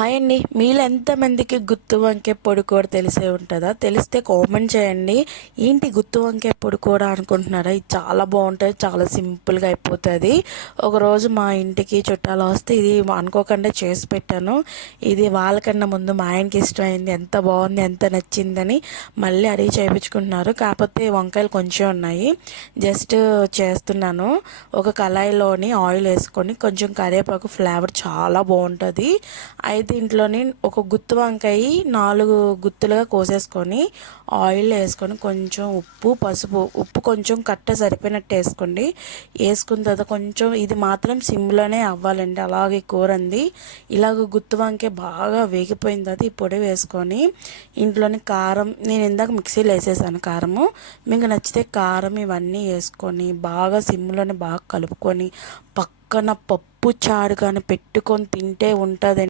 Hi అండి. మీలో ఎంతమందికి గుత్తి వంకాయ పొడి కూర తెలిసే ఉంటుందా? తెలిస్తే కామెంట్ చేయండి. ఏంటి గుత్తి వంకాయ పొడి కూర అనుకుంటున్నారా? ఇది చాలా బాగుంటుంది, చాలా సింపుల్గా అయిపోతుంది. ఒకరోజు మా ఇంటికి చుట్టాలు వస్తే ఇది అనుకోకుండా చేసి పెట్టాను. ఇది వాళ్ళకన్నా ముందు మా ఆయనకి ఇష్టమైంది, ఎంత బాగుంది, ఎంత నచ్చిందని మళ్ళీ అడిగి చేయించుకుంటున్నారు. కాకపోతే వంకాయలు కొంచెం ఉన్నాయి, జస్ట్ చేస్తున్నాను. ఒక కళాయిలోని ఆయిల్ వేసుకొని కొంచెం కరివేపాకు, ఫ్లేవర్ చాలా బాగుంటుంది. దీంట్లోని ఒక గుత్తి వంకాయ 4 గుత్తులుగా కోసేసుకొని ఆయిల్ వేసుకొని కొంచెం ఉప్పు, పసుపు, ఉప్పు కొంచెం కట్ట సరిపోయినట్టు వేసుకోండి. వేసుకున్న తర్వాత కొంచెం ఇది మాత్రం సిమ్లోనే అవ్వాలండి, అలాగే కూర అంది. ఇలాగ గుత్తి వంకాయ బాగా వేగిపోయిన తర్వాత ఈ పొడి వేసుకొని ఇంట్లోని కారం, నేను ఇందాక మిక్సీలో వేసేసాను కారము, మీకు నచ్చితే కారం ఇవన్నీ వేసుకొని బాగా సిమ్లోనే బాగా కలుపుకొని పక్కన పప్పు చారు కానీ పెట్టుకొని తింటే ఉంటుంది.